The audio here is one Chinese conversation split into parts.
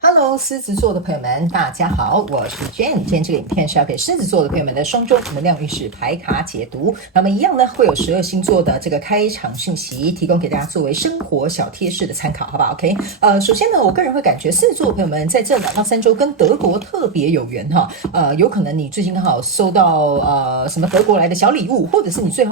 Hello，狮子座的朋友们，大家好，我是 Jane。今天这个影片是要给狮子座的朋友们的双周能量运势牌卡解读。那么一样呢，会有12星座的这个开场讯息，提供给大家作为生活小贴士的参考，好不好 ？OK。首先呢，我个人会感觉狮子座的朋友们在这2到3周跟德国特别有缘哈。有可能你最近刚好收到什么德国来的小礼物，或者是你最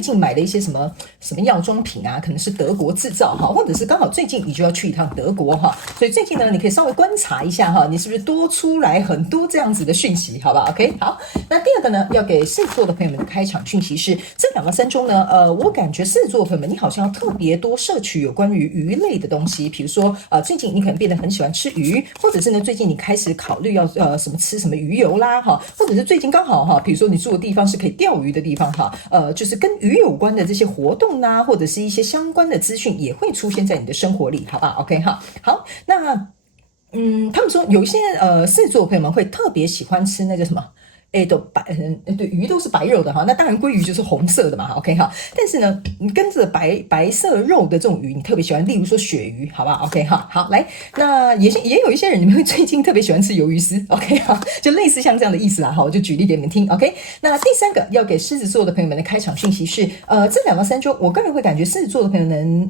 近买的一些什么药妆品啊，可能是德国制造哈，或者是刚好最近你就要去一趟德国哈，所以最近呢，你可以稍微观察一下哈，你是不是多出来很多这样子的讯息，好吧 ？OK， 好。那第二个呢，要给狮子座的朋友们的开场讯息是，这2到3周呢，我感觉狮子座的朋友们，你好像要特别多摄取有关于鱼类的东西，比如说最近你可能变得很喜欢吃鱼，或者是呢，最近你开始考虑要吃什么鱼油啦哈，或者是最近刚好哈，比如说你住的地方是可以钓鱼的地方哈，就是跟鱼有关的这些活动啦，或者是一些相关的资讯也会出现在你的生活里，好吧 ？OK 哈，好，那。他们说有一些狮子座的朋友们会特别喜欢吃那叫什么？对，鱼都是白肉的哈，那当然鲑鱼就是红色的嘛 ，OK 哈。但是呢，你跟着白色肉的这种鱼，你特别喜欢，例如说鳕鱼，好吧 ，OK 哈。好，来，那也有一些人，你们会最近特别喜欢吃鱿鱼丝 ，OK 哈，就类似像这样的意思啦哈，我就举例给你们听 ，OK。那第3个要给狮子座的朋友们的开场讯息是，这2到3周，我个人会感觉狮子座的朋友们，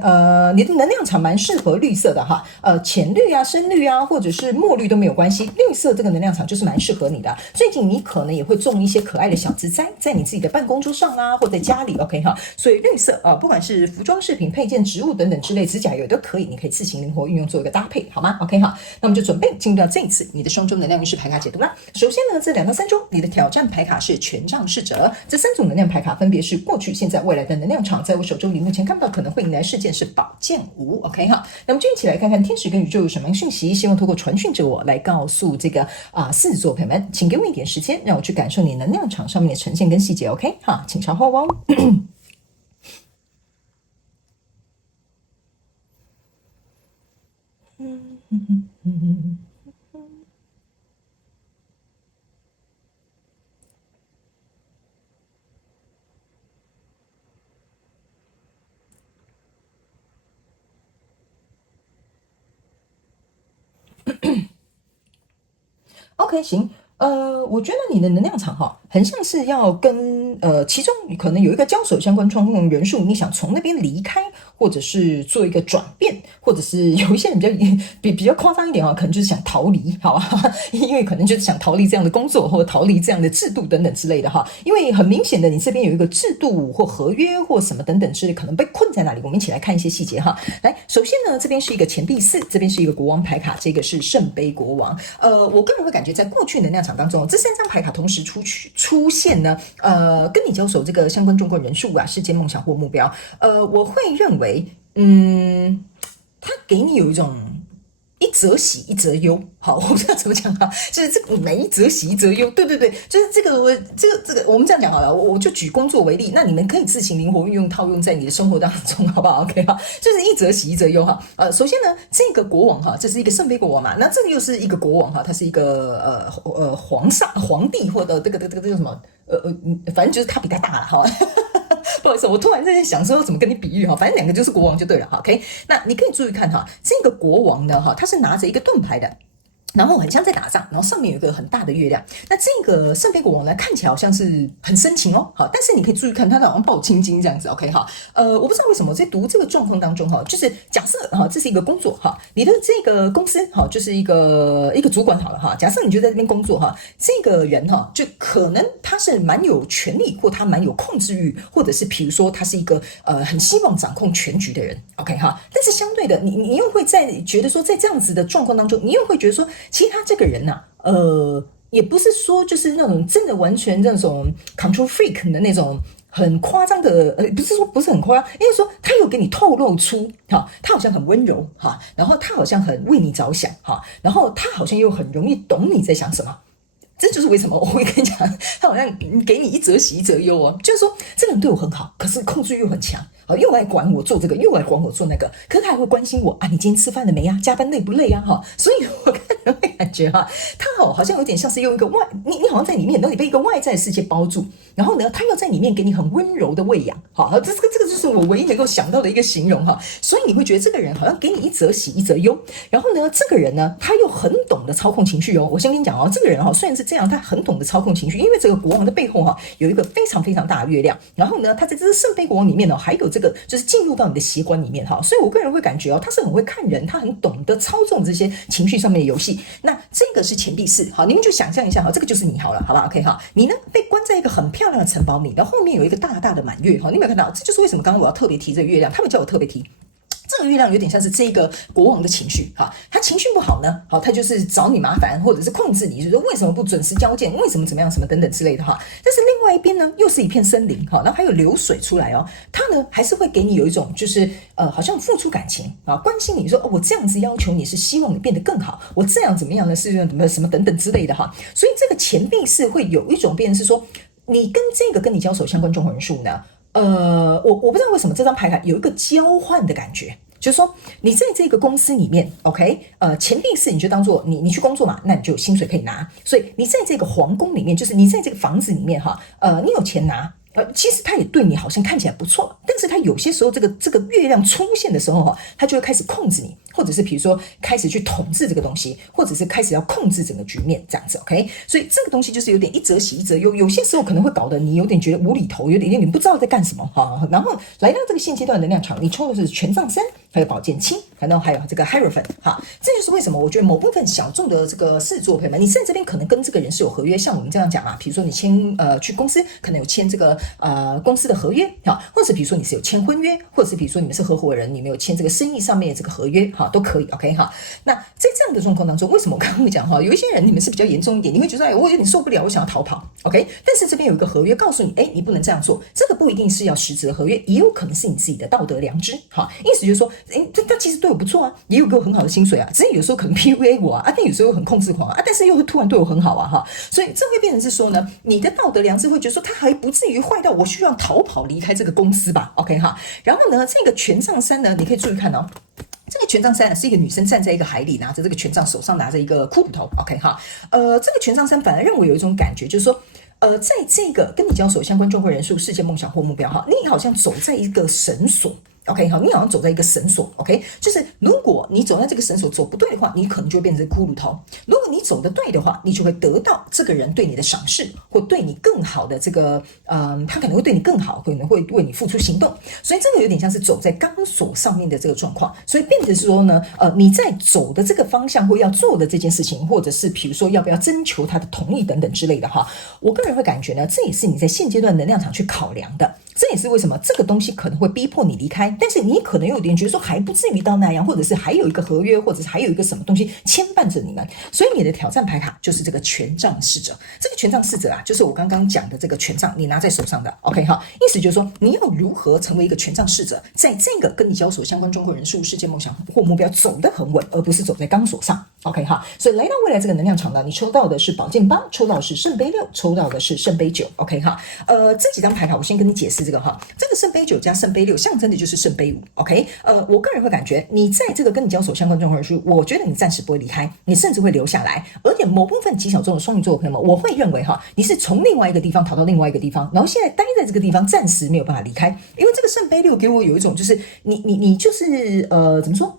你的能量场蛮适合绿色的哈，浅绿啊、深绿啊，或者是墨绿都没有关系，绿色这个能量场就是蛮适合你的。最近你可能也会种一些可爱的小植栽，在你自己的办公桌上啊，或在家里 ，OK 哈。所以绿色不管是服装饰品、配件、植物等等之类，指甲油都可以，你可以自行灵活运用做一个搭配，好吗 ？OK 哈。那我们就准备进入到这一次你的双周能量运势牌卡解读啦。首先呢，这2到3周你的挑战牌卡是权杖侍者，这3种能量牌卡分别是过去、现在、未来的能量场，在我手中你目前看到可能会迎来事件是宝剑5 ，OK 哈。那么就一起来看看天使跟宇宙有什么讯息，希望透过传讯者我来告诉这个狮子座朋友们，请给我一点时间，让我去感受你能量场上面的呈现跟细节 ，OK 哈，请稍后哦。OK， 行。我觉得你的能量场哈，很像是要跟其中可能有一个交手相关状况元素，你想从那边离开，或者是做一个转变，或者是有一些人比较夸张一点可能就是想逃离，好吧？因为可能就是想逃离这样的工作，或者逃离这样的制度等等之类的哈。因为很明显的，你这边有一个制度或合约或什么等等之类，可能被困在那里。我们一起来看一些细节哈。来，首先呢，这边是一个钱币4，这边是一个国王牌卡，这个是圣杯国王。我个人会感觉在过去能量场当中，这3张牌卡同时出现呢，跟你交手这个相关状况人数啊、事件、梦想或目标，我会认为，它给你有一种一则喜一则忧，好，我不知道怎么讲哈，就是这个每一则喜一则忧，对，就是这个我们这样讲好了，我就举工作为例，那你们可以自行灵活运用套用在你的生活当中，好不好 ？OK 哈，就是一则喜一则忧哈。首先呢，这个国王哈，这是一个圣杯国王嘛，那这个又是一个国王哈，他是一个皇帝或者这个叫什么反正就是他比他大了哈。不好意思，我突然在想说怎么跟你比喻哈，反正2个就是国王就对了哈。OK， 那你可以注意看哈，这个国王呢哈，他是拿着一个盾牌的。然后很像在打仗，然后上面有一个很大的月亮。那这个圣杯国王呢，看起来好像是很深情哦，好，但是你可以注意看，他好像抱青筋这样子 ，OK 哈。我不知道为什么在读这个状况当中哈，就是假设哈，这是一个工作哈，你的这个公司哈，就是一个主管好了哈，假设你就在这边工作哈，这个人哈，就可能他是蛮有权力，或他蛮有控制欲，或者是比如说他是一个很希望掌控全局的人 ，OK 哈。但是相对的，你又会觉得说，在这样子的状况当中，你又会觉得说。其实他这个人呐，也不是说就是那种真的完全那种 control freak 的那种很夸张的，不是很夸张，因为说他有给你透露出，哈，他好像很温柔哈，然后他好像很为你着想哈，然后他好像又很容易懂你在想什么。这就是为什么我会跟你讲，他好像给你一则喜一则忧哦，就是说这个人对我很好，可是控制欲又很强，又来管我做这个，又来管我做那个，可是他还会关心我啊，你今天吃饭了没啊？加班累不累啊？哈，所以我个人会感觉哈，他好像有点像是用一个你好像在里面，然后你被一个外在世界包住，然后呢，他又在里面给你很温柔的喂养，好，这个就是我唯一能够想到的一个形容哈，所以你会觉得这个人好像给你一则喜一则忧，然后呢，这个人呢，他又很懂得操控情绪哦。我先跟你讲哦，这个人虽然是这样，他很懂得操控情绪，因为这个国王的背后有一个非常非常大的月亮，然后呢，他在这个圣杯国王里面还有这个就是进入到你的血管里面所以我个人会感觉他是很会看人，他很懂得操纵这些情绪上面的游戏。那这个是钱币四，你们就想象一下这个就是你好了，好吧 ？OK 你呢被关在一个很漂亮的城堡里，然后后面有一个大大的满月你有没有看到？这就是为什么刚刚我要特别提这个月亮，他们叫我特别提。这个月亮有点像是这个国王的情绪他情绪不好呢，他就是找你麻烦，或者是控制你，就是说为什么不准时交件，为什么怎么样什么等等之类的但是另外一边呢，又是一片森林然后还有流水出来他呢还是会给你有一种就是好像付出感情关心你说我这样子要求你是希望你变得更好，我这样怎么样呢是什么等等之类的所以这个钱币是会有一种变成是说，你跟这个跟你交手相关综合人数呢。我不知道为什么这张牌卡有一个交换的感觉，就是说你在这个公司里面 ，OK， 钱币四你就当做你去工作嘛，那你就有薪水可以拿，所以你在这个皇宫里面，就是你在这个房子里面你有钱拿。其实他也对你好像看起来不错，但是他有些时候这个月亮出现的时候他就会开始控制你，或者是比如说开始去统治这个东西，或者是开始要控制整个局面这样子 ，OK？ 所以这个东西就是有点一则喜一则忧，有些时候可能会搞得你有点觉得无厘头，有点你不知道在干什么然后来到这个现阶段的能量场，你抽的是权杖三，还有宝剑七，然后还有这个 Hierophant 这就是为什么我觉得某部分小众的这个狮子座朋友们，你在这边可能跟这个人是有合约，像我们这样讲嘛，比如说你签去公司可能有签这个公司的合约或者比如说你是有签婚约，或者是比如说你们是合伙人，你们有签这个生意上面的这个合约都可以 OK 那在这样的状况当中，为什么我刚刚会讲有一些人你们是比较严重一点，你会觉得我有点受不了，我想要逃跑 OK， 但是这边有一个合约告诉你你不能这样做，这个不一定是要实质的合约，也有可能是你自己的道德良知意思就是说他其实对我不错也有给我很好的薪水只是有时候可能 PUA 我但有时候又很控制狂但是又突然对我很好所以这会变成是说呢，你的道德良知会觉得说他还不至于坏到我需要逃跑离开这个公司吧 OK 然后呢这个权杖三呢，你可以注意看这个权杖三是一个女生站在一个海里，拿着这个权杖，手上拿着一个骷髅头 OK 这个权杖三反而让我有一种感觉就是说在这个跟你交手相关状况人数、事件、梦想或目标你好像走在一个绳索OK 你好像走在一个绳索 OK， 就是如果你走在这个绳索走不对的话，你可能就会变成骷髅头；如果你走得对的话，你就会得到这个人对你的赏识，或对你更好的这个他可能会对你更好，可能会为你付出行动。所以这个有点像是走在钢索上面的这个状况，所以变成是说呢，你在走的这个方向或要做的这件事情，或者是比如说要不要征求他的同意等等之类的我个人会感觉呢，这也是你在现阶段能量场去考量的。这也是为什么这个东西可能会逼迫你离开，但是你可能有点觉得说还不至于到那样，或者是还有一个合约，或者是还有一个什么东西牵绊着你们，所以你的挑战牌卡就是这个权杖侍者。这个权杖侍者就是我刚刚讲的这个权杖，你拿在手上的 OK 意思就是说你要如何成为一个权杖侍者，在这个跟你交手相关状况人数、事件、梦想或目标走得很稳，而不是走在钢索上 OK 所以来到未来这个能量场呢，你抽到的是宝剑八，抽到的是圣杯六，抽到的是圣杯九 OK 这几张牌卡我先跟你解释这个圣杯九加圣杯六象征的就是圣杯五 OK 我个人会感觉你在这个跟你交手相关状况人数，我觉得你暂时不会离开，你甚至会留下来，而且某部分极小众的双鱼座的朋友们，我会认为你是从另外一个地方逃到另外一个地方，然后现在待在这个地方暂时没有办法离开，因为这个圣杯六给我有一种就是你就是怎么说，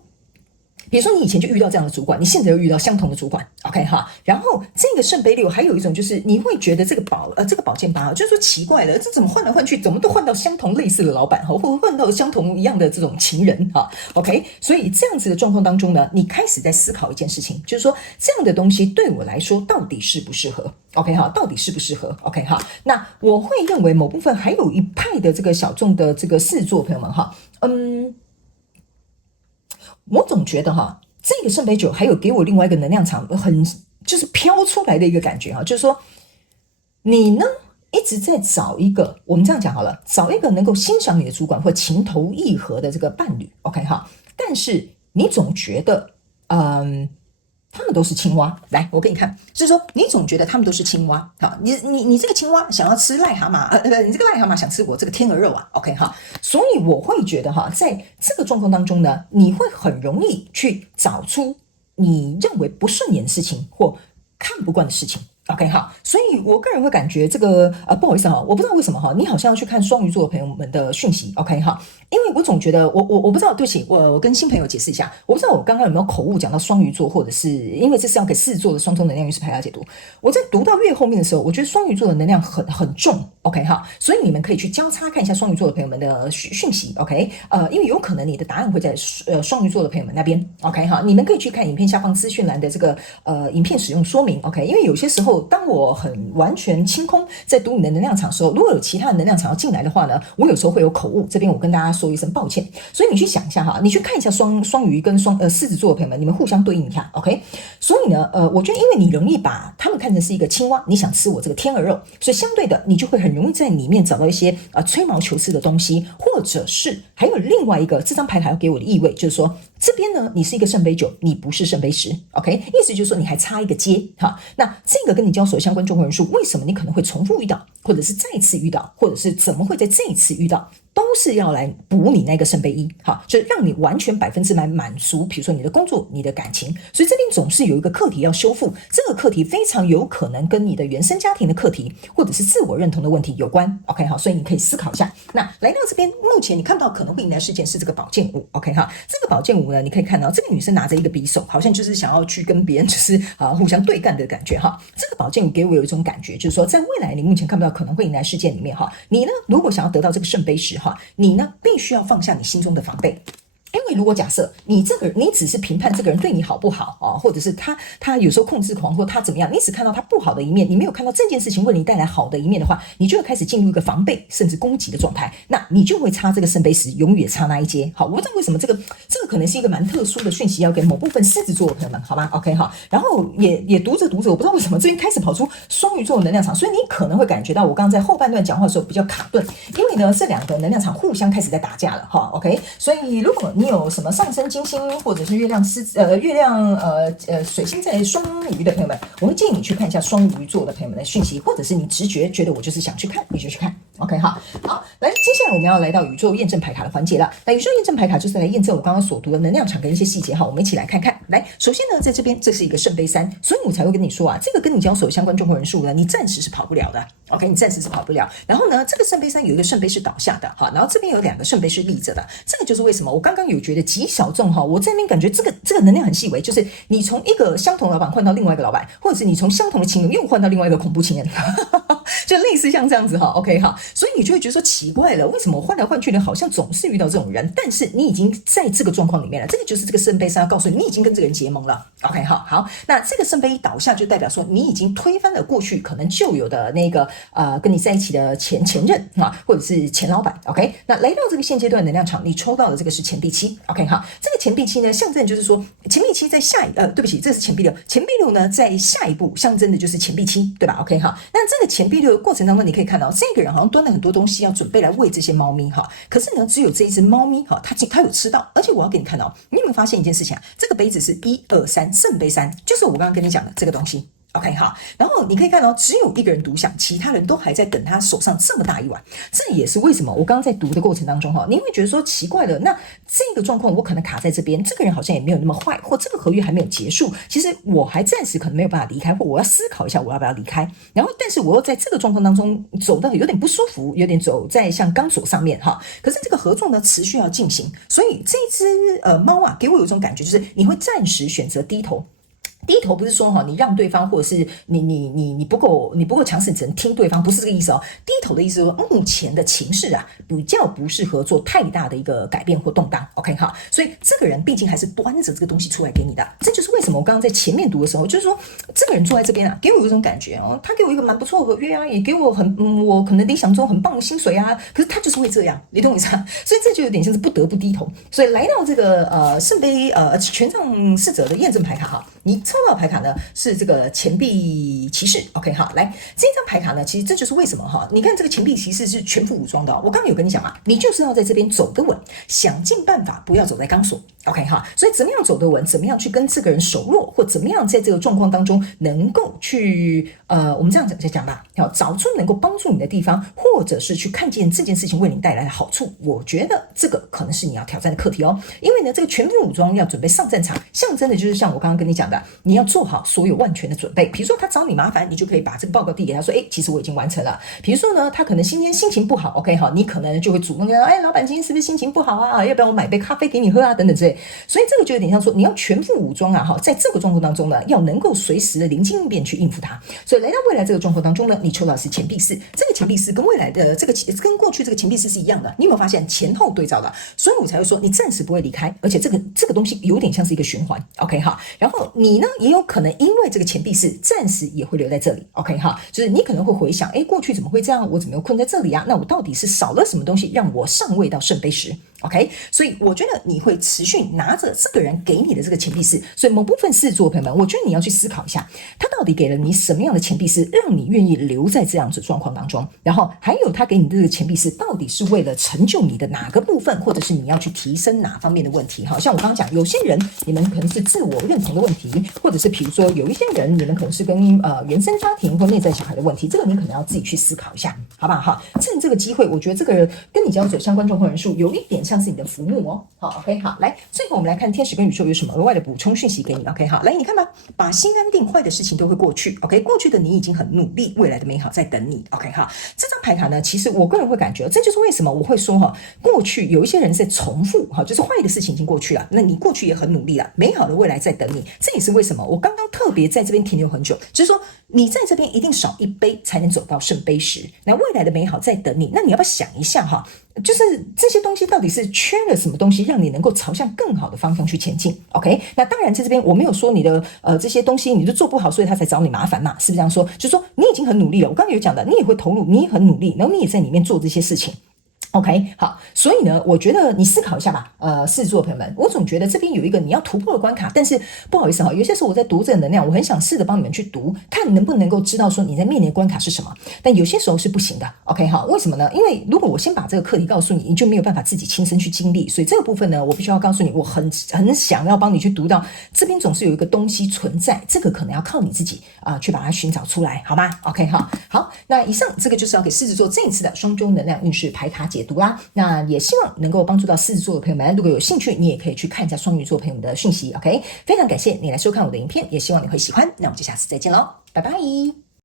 比如说你以前就遇到这样的主管，你现在又遇到相同的主管 OK 然后这个圣杯六还有一种就是你会觉得这个宝剑八就是说奇怪了，这怎么换来换去怎么都换到相同类似的老板或者换到相同一样的这种情人OK， 所以这样子的状况当中呢，你开始在思考一件事情，就是说这样的东西对我来说到底适不适合 OK 到底适不适合 OK 那我会认为某部分还有一派的这个小众的这个狮子座朋友们我总觉得这个圣杯九还有给我另外一个能量场很就是飘出来的一个感觉就是说你呢一直在找一个，我们这样讲好了，找一个能够欣赏你的主管或情投意合的这个伴侣 OK 但是你总觉得他们都是青蛙，来，我给你看，就是说你总觉得他们都是青蛙，你这个青蛙想要吃癞蛤蟆，你这个癞蛤蟆想吃我这个天鹅肉OK 所以我会觉得在这个状况当中呢，你会很容易去找出你认为不顺眼的事情或看不惯的事情 OK 好，所以我个人会感觉这个不好意思哈，我不知道为什么哈，你好像要去看双鱼座的朋友们的讯息 OK 哈，因为我总觉得我不知道，对不起，我跟新朋友解释一下，我不知道我刚刚有没有口误讲到双鱼座，或者是因为这是要给狮子座的双重能量运势牌卡解读，我在读到越后面的时候，我觉得双鱼座的能量很重 OK 哈，所以你们可以去交叉看一下双鱼座的朋友们的讯息 OK，因为有可能你的答案会在双鱼座的朋友们那边 OK 哈，你们可以去看影片下方资讯栏的这个影片使用说明 OK， 因为有些时候当我很完全清空在读你的能量场的时候，如果有其他的能量场要进来的话呢，我有时候会有口误，这边我跟大家说一声抱歉。所以你去想一下哈，你去看一下双鱼跟狮子座的朋友们，你们互相对应一下 OK。所以呢，我觉得因为你容易把他们看成是一个青蛙，你想吃我这个天鹅肉，所以相对的你就会很容易在里面找到一些吹毛求疵的东西，或者是还有另外一个这张牌卡要给我的意味，就是说这边呢你是一个圣杯9，你不是圣杯10 OK， 意思就是说你还差一个阶哈。那这个跟你交手相关状况人数，为什么你可能会重复遇到，或者是再次遇到，或者是怎么会在这一次遇到，都是要来补你那个圣杯1，好，就让你完全100%满足，比如说你的工作、你的感情，所以这边总是有一个课题要修复，这个课题非常有可能跟你的原生家庭的课题，或者是自我认同的问题有关 OK 好，所以你可以思考一下。那来到这边，目前你看到可能会迎来事件是这个宝剑五 OK 哈，这个宝剑五呢，你可以看到这个女生拿着一个匕首，好像就是想要去跟别人就是互相对干的感觉哈。这个宝剑五给我有一种感觉，就是说在未来你目前看不到可能会迎来事件里面哈，你呢如果想要得到这个圣杯10哈，你呢必须要放下你心中的防备。因为如果假设你只是评判这个人对你好不好啊，或者是他有时候控制狂，或他怎么样，你只看到他不好的一面，你没有看到这件事情为你带来好的一面的话，你就会开始进入一个防备甚至攻击的状态，那你就会差这个圣杯10，永远差那一阶。好，我不知道为什么这个可能是一个蛮特殊的讯息，要给某部分狮子座的朋友们，好吗 ？OK 哈，然后也读着，我不知道为什么这边开始跑出双鱼座的能量场，所以你可能会感觉到我刚刚在后半段讲话的时候比较卡顿，因为呢这两个能量场互相开始在打架了哈。OK， 所以如果你有什么上升金星或者是月亮水星在双鱼的朋友们，我会建议你去看一下双鱼座的朋友们的讯息，或者是你直觉觉得我就是想去看，你就去看。OK 好，来，接下来我们要来到宇宙验证牌卡的环节了。那宇宙验证牌卡就是来验证我刚刚所读的能量场跟一些细节哈，我们一起来看看。来，首先呢，在这边这是一个圣杯3，所以我才会跟你说啊，这个跟你交手相关状况人数呢，你暂时是跑不了的。OK， 你暂时是跑不了。然后呢，这个圣杯3有一个圣杯是倒下的哈，然后这边有2个圣杯是立着的。这个就是为什么我刚刚有觉得极小众哈，我在那边感觉这个能量很细微，就是你从一个相同的老板换到另外一个老板，或者是你从相同的情人又换到另外一个恐怖情人，就类似像这样子哈。OK 哈，所以你就会觉得说奇怪了，为什么我换来换去的，好像总是遇到这种人？但是你已经在这个状况里面了，这个就是这个圣杯3要告诉你，你已经跟这个人结盟了。OK 好，那这个圣杯一倒下，就代表说你已经推翻了过去可能旧有的那个跟你在一起的前任啊，或者是前老板。OK， 那来到这个现阶段能量场，你抽到的这个是钱币7。OK 好，这个钱币7呢，象征就是说钱币7在对不起，这是钱币6，钱币6呢在下一步象征的就是钱币7，对吧 ？OK 好，那这个钱币6的过程当中，你可以看到这个人好像端了很多东西要准备来喂这些猫咪哈，可是呢，只有这一只猫咪哈，它有吃到，而且我要给你看到，你有没有发现一件事情啊？这个杯子是1、2、3，圣杯3，就是我刚刚跟你讲的这个东西。OK 好，然后你可以看到只有一个人独享，其他人都还在等他手上这么大一碗。这也是为什么我刚刚在读的过程当中哈，你会觉得说奇怪了，那这个状况我可能卡在这边，这个人好像也没有那么坏，或这个合约还没有结束，其实我还暂时可能没有办法离开，或我要思考一下我要不要离开。然后但是我又在这个状况当中走到有点不舒服，有点走在像钢索上面哈。可是这个合作呢持续要进行，所以这只猫啊给我有一种感觉，就是你会暂时选择低头。低头不是说哈，你让对方，或者是你不够强势，只能听对方，不是这个意思哦。低头的意思是说，目前的情势啊，比较不适合做太大的一个改变或动荡。OK 好，所以这个人毕竟还是端着这个东西出来给你的，这就是为什么我刚刚在前面读的时候，就是说这个人坐在这边啊，给我有一种感觉哦，他给我一个蛮不错的合约啊，也给我我可能理想中很棒的薪水啊，可是他就是会这样，你懂我意思啊？所以这就有点像是不得不低头。所以来到这个圣杯权杖侍者的验证牌卡哈，你抽到的牌卡呢是这个钱币骑士 OK 好，来这张牌卡呢，其实这就是为什么哈，你看这个钱币骑士是全副武装的，我刚刚有跟你讲嘛，你就是要在这边走得稳，想尽办法不要走在钢索 OK 哈，所以怎么样走得稳，怎么样去跟这个人熟络，或怎么样在这个状况当中能够去我们这样讲吧，要找出能够帮助你的地方，或者是去看见这件事情为你带来的好处，我觉得这个可能是你要挑战的课题哦。因为呢，这个全副武装要准备上战场，象征的就是像我刚刚跟你讲的，你要做好所有万全的准备。比如说他找你麻烦，你就可以把这个报告递给他说，其实我已经完成了。比如说呢，他可能今天心情不好 OK 好，你可能就会主动跟他，老板今天是不是心情不好啊？要不要我买杯咖啡给你喝啊？等等之类。所以这个就有点像说，你要全副武装啊，在这个状况当中呢，要能够随时的临机应变去应付它。所以来到未来这个状况当中呢，你抽到的是钱币四，这个钱币四跟未来的这个跟过去这个钱币四是一样的，你有没有发现前后对照的？所以我才会说你暂时不会离开，而且这个东西有点像是一个循环 OK 哈。然后你呢也有可能因为这个钱币四暂时也会留在这里 OK 哈，就是你可能会回想，过去怎么会这样？我怎么又困在这里啊？那我到底是少了什么东西让我上位到圣杯十？OK， 所以我觉得你会持续拿着这个人给你的这个钱币四，所以某部分狮子座朋友们，我觉得你要去思考一下，他到底给了你什么样的钱币四，让你愿意留在这样子状况当中，然后还有他给你的这个钱币四，到底是为了成就你的哪个部分，或者是你要去提升哪方面的问题？好像我刚刚讲，有些人你们可能是自我认同的问题，或者是比如说有一些人你们可能是跟原生家庭或内在小孩的问题，这个你可能要自己去思考一下，好不好？好，趁这个机会，我觉得这个跟你交手相关状况人数有一点像是你的浮木哦。好 ，OK， 好，来，最后我们来看天使跟宇宙有什么额外的补充讯息给你。OK， 好，来，你看吧，把心安定，坏的事情都会过去。OK， 过去的你已经很努力，未来的美好在等你。OK， 好，这张牌卡呢，其实我个人会感觉，这就是为什么我会说过去有一些人在重复就是坏的事情已经过去了，那你过去也很努力了，美好的未来在等你。这也是为什么我刚刚特别在这边停留很久，就是说你在这边一定少一杯才能走到圣杯十，那未来的美好在等你。那你要不要想一下就是这些东西到底是缺了什么东西，让你能够朝向更好的方向去前进 ？OK， 那当然在这边我没有说你的这些东西你都做不好，所以他才找你麻烦嘛，是不是这样说？就是说你已经很努力了，我刚刚有讲的，你也会投入，你也很努力，然后你也在里面做这些事情。OK， 好，所以呢，我觉得你思考一下吧，狮子座的朋友们，我总觉得这边有一个你要突破的关卡，但是不好意思有些时候我在读这个能量，我很想试着帮你们去读，看能不能够知道说你在面临的关卡是什么，但有些时候是不行的。OK， 好，为什么呢？因为如果我先把这个课题告诉你，你就没有办法自己亲身去经历，所以这个部分呢，我必须要告诉你，我很想要帮你去读到这边总是有一个东西存在，这个可能要靠你自己去把它寻找出来，好吗 ？OK， 好，那以上这个就是要给狮子座这一次的双周能量运势牌卡解读啦，那也希望能够帮助到狮子座的朋友们，如果有兴趣，你也可以去看一下双鱼座朋友们的讯息。OK， 非常感谢你来收看我的影片，也希望你会喜欢。那我们就下次再见喽，拜拜。